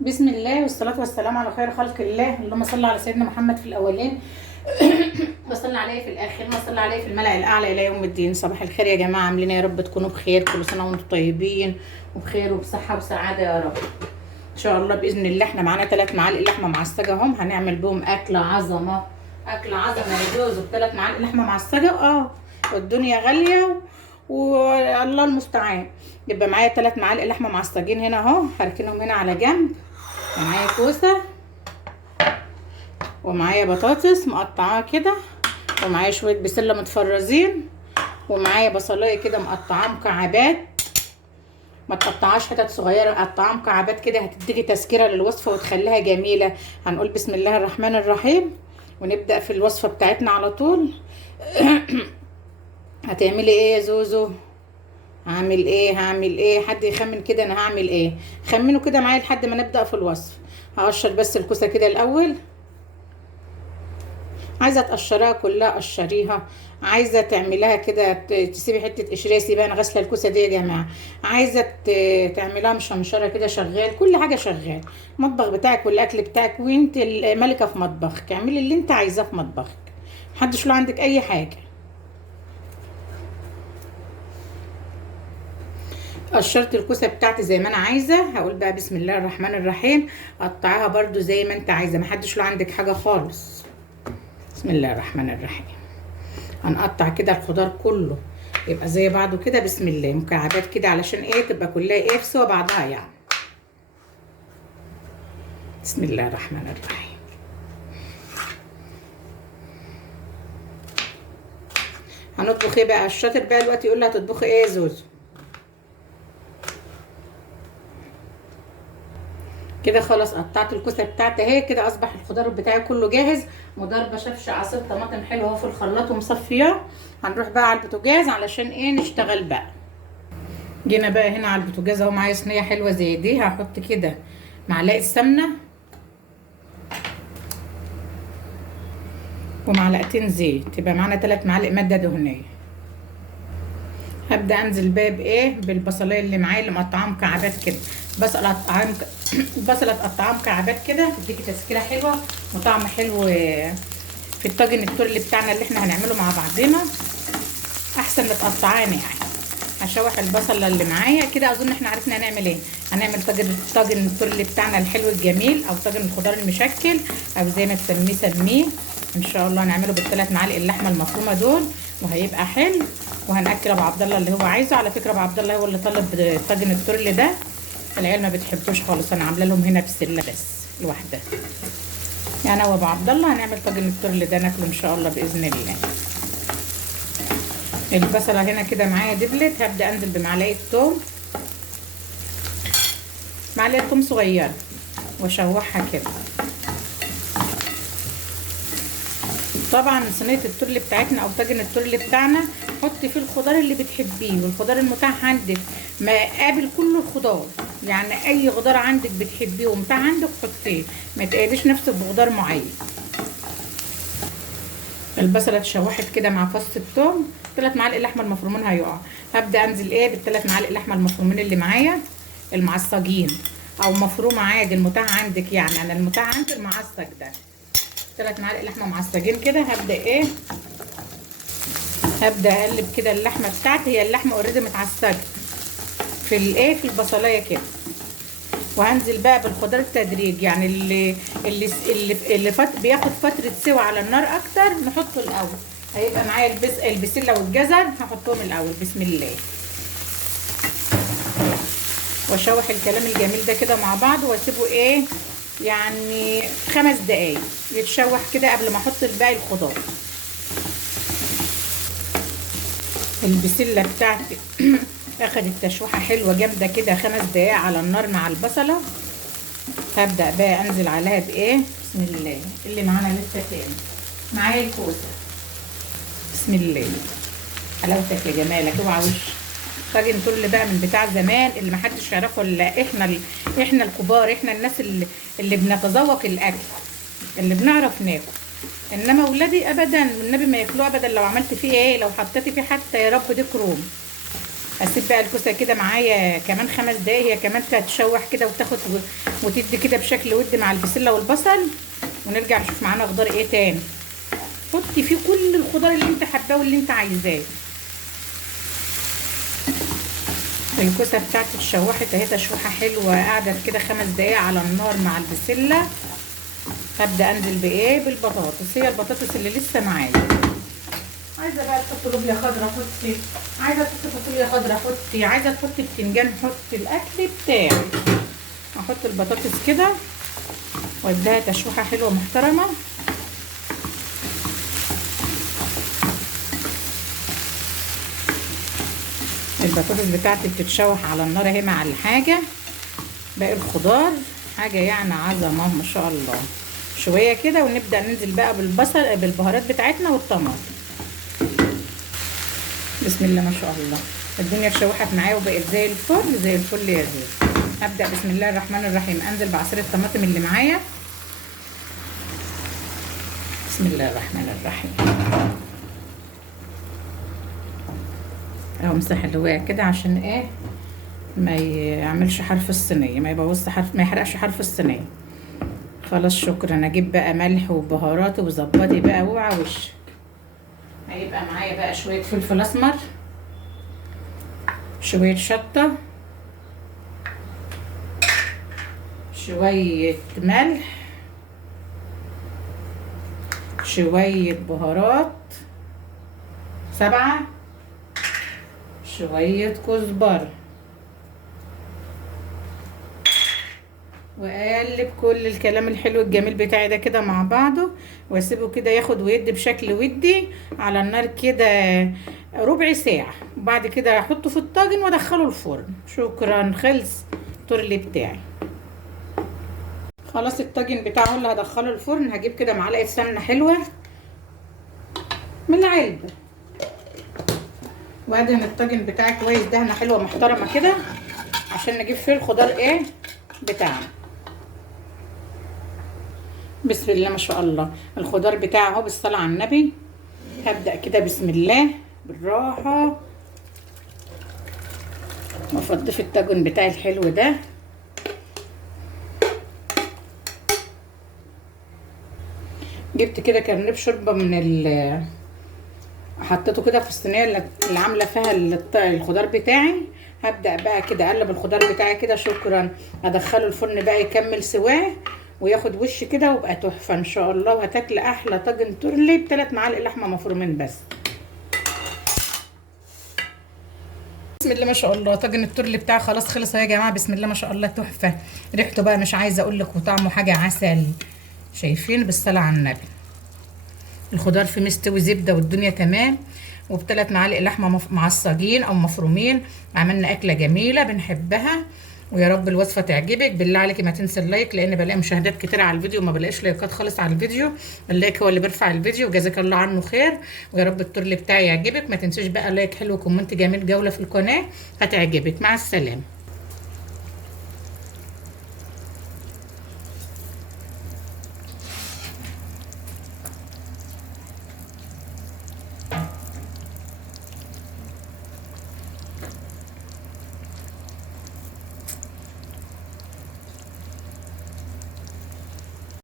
بسم الله والصلاة والسلام على خير خلق الله. اللهم صل على سيدنا محمد في الأولين وصل عليه في الآخر وصل عليه في الملأ الأعلى إلى يوم الدين. صباح الخير يا جماعة، عاملين يا رب تكونوا بخير، كل سنة وانتم طيبين وبخير وبصحة وسعادة يا رب. إن شاء الله بإذن الله. احنا معانا 3 معالق لحمة معصجة هم، هنعمل بهم أكلة عظمة. أكلة عظمة يجوز ب3 معالق لحمة معصجة. الدنيا غالية والله المستعان. يبقى معايا 3 معالق لحمة معصجين هنا اهو، هركنهم هنا على جنب. ومعايا كوسه، ومعايا بطاطس مقطعاه كده، ومعايا شويه بسله متفرزين، ومعايا بصلايه كده مقطعاه مكعبات. ما تقطعهاش حتت صغيره، قطعها مكعبات كده، هتديكي تسكيره للوصفه وتخليها جميله. هنقول بسم الله الرحمن الرحيم ونبدا في الوصفه بتاعتنا على طول. هتعملي ايه يا زوزو؟ هعمل ايه؟ حد يخمن كده انا هعمل ايه. خمنوا كده معايا لحد ما نبدا في الوصف. هقشر بس الكوسه كده الاول. عايزه تقشريها كلها قشريها، عايزه تعمليها كده تسيبي حته قشريه سيبها. انا غاسله الكوسه دي يا جماعه. عايزه تعمليها مشمشره كده، شغال كل حاجه شغال. المطبخ بتاعك والاكل بتاعك، وانت الملكه في مطبخك، اعملي اللي انت عايزاه في مطبخك، محدش له عندك اي حاجه. قشرت الكوسه بتاعتي زي ما انا عايزه. هقول بقى بسم الله الرحمن الرحيم. قطعيها برده زي ما انت عايزه، محدش له عندك حاجه خالص. بسم الله الرحمن الرحيم. هنقطع كده الخضار كله يبقى زي بعضه كده، بسم الله، مكعبات كده، علشان ايه؟ تبقى كلها ايه في سوا بعضها يعني. بسم الله الرحمن الرحيم. هنطبخ ايه بقى؟ الشاطر بقى دلوقتي يقول لي هتطبخي ايه يا زوزو؟ كده خلاص قطعت الكوسه بتاعتي اهي، كده اصبح الخضار بتاعي كله جاهز. مضربه شفش عصير طماطم حلو اهو في الخلاط ومصفياه. هنروح بقى على البوتاجاز علشان ايه؟ نشتغل بقى. جينا بقى هنا على البوتاجاز اهو، معايا صينيه حلوه زي دي. هحط كده معلقه سمنه ومعلقتين زيت، يبقى معانا 3 معالق ماده دهنيه. هبدا انزل بقى بايه؟ بالبصلايه اللي معايا اللي مقطعاها مكعبات كده. بصله قطعاها بصله تقطعاها مكعبات كده، تديكي تسكيره حلوه وطعم حلو في الطاجن التورلي بتاعنا اللي احنا هنعمله مع بعضنا. احسن ما تقطعاني يعني. هشوح البصله اللي معايا كده. اظن احنا عرفنا هنعمل ايه. هنعمل طاجن التورلي بتاعنا الحلو الجميل، او طاجن الخضار المشكل، او زي ما تسميه سميه. ان شاء الله هنعمله ب3 معالق اللحمه المفرومه دول، وهيبقى حلو. وهنأكل ابو عبد الله اللي هو عايزه. على فكره ابو عبد الله هو اللي طلب طاجن التورلي ده، العيال ما بتحبوش خالص. انا عامله لهم هنا بسله بس لوحدها يعني. هو ابو عبد الله هنعمل طاجن التورلي ده ناكله ان شاء الله باذن الله. البصله هنا كده معايا دبلت. هبدا انزل بمعلقه توم، معلقه توم صغيره، واشوحها كده. طبعا صينيه التورلي بتاعتنا او طاجن التورلي بتاعنا حطي فيه الخضار اللي بتحبيه والخضار المتاح عندك. ما قابل كل الخضار يعني، اي خضار عندك بتحبيه ومتاح عندك حطيه، ما تقيديش نفسك بخضار معين. البصله اتشوحت كده مع فص الثوم. 3 معالق لحمه المفرومين هيقع. هبدا انزل ايه بال3 معالق لحمه المفرومين اللي معايا المعصجين، او مفرومه عادي المتاح عندك يعني. انا المتاح عندي المعصج ده. 3 معالق لحمه معصجين كده. هبدا اقلب كده اللحمه بتاعتي. هي اللحمه اوريدي متعصجه في الايه في البصلايه كده. وهنزل بقى بالخضار التدريج يعني، اللي بياخد فتره سوا على النار اكتر نحطه الاول. هيبقى معايا البسله والجزر هحطهم الاول بسم الله. واشوح الكلام الجميل ده كده مع بعض، واسيبه ايه يعني 5 دقايق يتشوح كده قبل ما احط الباقي الخضار. البسله بتاعتي اخدت تشويحه حلوه جامده كده 5 دقايق على النار مع البصله. هبدا بقى انزل عليها بايه؟ بسم الله. اللي معانا لسه تاني معايا الكوسه. بسم الله. حلاوتك يا جمالك. اوعى وش طاجن تورلي بقى من بتاع زمان اللي محدش يعرفه الا احنا الكبار، احنا الناس اللي بنتذوق الاكل، اللي بنعرف ناكل. انما ولادي ابدا والنبي ما ياكلوه ابدا. لو عملت فيه ايه، لو حطيتي فيه حتى يا رب ديك روم. اسيب بقى الكوسه كده معايا كمان 5 دقايق، هي كمان هتتشوح كده وتاخد وتدي كده بشكل ود مع البسله والبصل، ونرجع نشوف معانا خضار ايه تاني. حطي فيه كل الخضار اللي انت حباه واللي انت عايزاه. الكوسه بتاعتي اتشوحت اهي تشويحه حلوه، قعدت كده 5 دقايق على النار مع البسله. هبدا انزل بايه؟ بالبطاطس، هي البطاطس اللي لسه معايا. عايزه بقى تحط لوبيا خضراء حطي، عايزه تحطي فاصوليا خضراء حطي، عايزه تحطي بتنجان حطي، الاكل بتاعي. احط البطاطس كده واديها تشويحه حلوه محترمه. البطاطس بتاعتي بتتشوح على النار اهي مع الحاجه. باقي الخضار حاجه يعني عظمه ما شاء الله. شويه كده ونبدا ننزل بقى بالبصل بالبهارات بتاعتنا والطماطم. بسم الله ما شاء الله، الدنيا اتشوحت معايا وبقت زي الفل زي الفل يا زوز. هبدا بسم الله الرحمن الرحيم انزل بعصير الطماطم اللي معايا. بسم الله الرحمن الرحيم. اهو امسح الرواية كده عشان ايه ما يعملش حرف الصينيه، ما يبوظش حرف، ما يحرقش حرف الصينيه. خلاص شكرا. اجيب بقى ملح وبهارات وظبطي بقى اوعى وش. هيبقى معايا بقى شويه فلفل اسمر، شويه شطه، شويه ملح، شويه بهارات 7، شويه كزبره، واقلب كل الكلام الحلو الجميل بتاعي ده كده مع بعضه، واسيبه كده ياخد ويدي بشكل ودي على النار كده ربع ساعه، وبعد كده احطه في الطاجن وادخله الفرن. شكرا، خلص التورلي بتاعي. خلاص الطاجن بتاعه اللي هدخله الفرن. هجيب كده معلقه سمنه حلوه من العلبه وادهن الطاجن بتاعي كويس دهنه حلوه محترمه كده عشان نجيب فيه الخضار ايه بتاعنا. بسم الله ما شاء الله، الخضار بتاعي اهو بالصلاه على النبي. هبدا كده بسم الله بالراحه وافضي في الطاجن بتاعي الحلو ده. جبت كده كرنب شوربه من حطيته كده في الصينيه اللي عامله فيها الخضار بتاعي. هبدا بقى كده اقلب الخضار بتاعي كده. شكرا. ادخله الفرن بقى يكمل سواه وياخد وش كده ويبقى تحفه ان شاء الله، وهتاكل احلى طاجن تورلي ب3 معالق لحمه مفرومين بس. بسم الله ما شاء الله، طاجن التورلي بتاعي خلاص خلص يا جماعه. بسم الله ما شاء الله تحفه، ريحته بقى مش عايزه اقول لك، وطعمه حاجه عسل. شايفين؟ بالصلاه على النبي. الخضار في مستوي زبده والدنيا تمام، وب3 معالق لحمه معصجين او مفرومين. عملنا اكله جميله بنحبها، ويا رب الوصفه تعجبك. بالله عليكي ما تنسي اللايك، لان بلاقي مشاهدات كتير على الفيديو وما بلاقيش لايكات خالص على الفيديو. اللايك هو اللي بيرفع الفيديو، وجزاك الله عنه خير. ويا رب التورلي بتاعي يعجبك. ما تنسيش بقى لايك حلو وكومنت جميل، جوله في القناه هتعجبك. مع السلامه.